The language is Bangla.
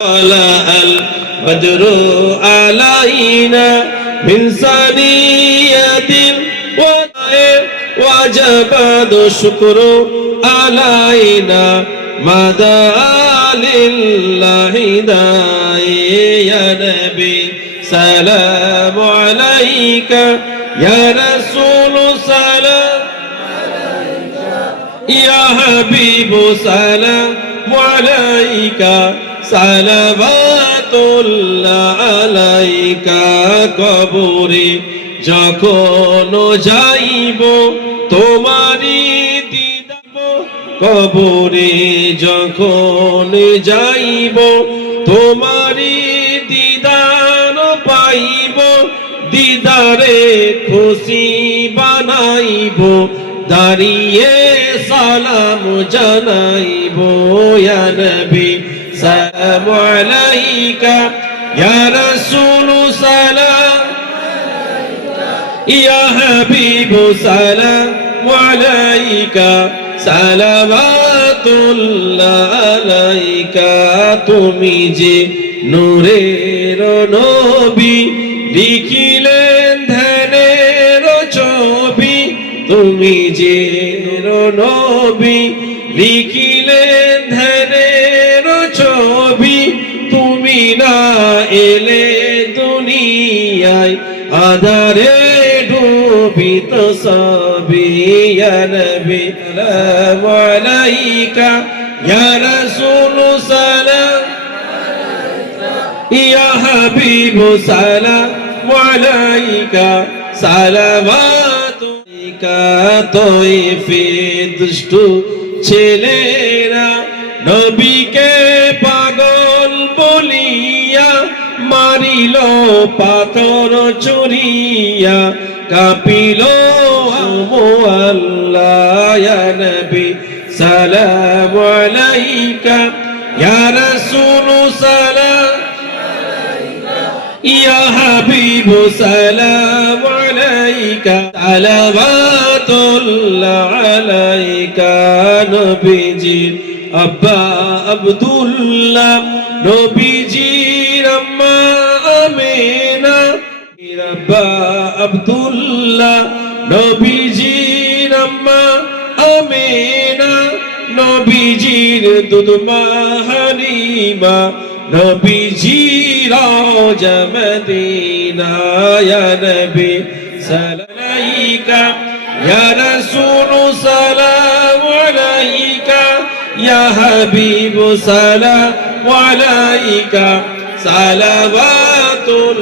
طلع البدر علينا من ثنية وجب الشكر علينا ما دعا لله داعي يا نبي سلام عليك يا رسول سلام عليك يا حبيب سلام عليك সালাওয়াতুল্লাহ আলাইকা কবরে যখন যাইব তোমারি দিদার কবরে যখন যাইব তোমারি দিদার পাইব দিদারে খুশি বানাইব দাঁড়িয়ে সালাম জানাইব ইয়া নবী سلام عليك يا رسول سلام يا حبيب سلام عليك صلوات الله عليك তুমি যে নূরের নবী লিখিলেন ধ্যানের ছবি তুমি যে নবী লিখিলেন ধ্যানের ছবি তুমি না এলে দুনিয়ায় আধারে ডুবিত সবই ইয়া নবী সালাম আলাইকা ইয়া রাসূল সালাম ইয়া হাবিব সালাম আলাইকা সালাওয়াতুকা তয়ফে দুষ্টু ছেলেরা নবীকে পাগল বলিয়া মারিল পাথর চুরিয়া কাঁপিল আল্লাহ ইয়া নবী সালাম আলাইকা ইয়া রাসূল সালাম ইয়া হাবিব সালাম আলাইকা সালাওয়াতুল্লাহ আলাইকা নবীজির আব্বা আব্দুল্লাহ নবীজির আম্মা আমিনা আব্বা আব্দুল্লাহ নবীজির আম্মা আমিনা নবীজির দুধমা হালিমা নবীজির রওজা মদিনা ইয়া নবী সালাম আলাইকা ইয়া রাসূল সালাম আলাইকা ইয়া হাবিব সালাম আলাইকা সালাওয়াতুল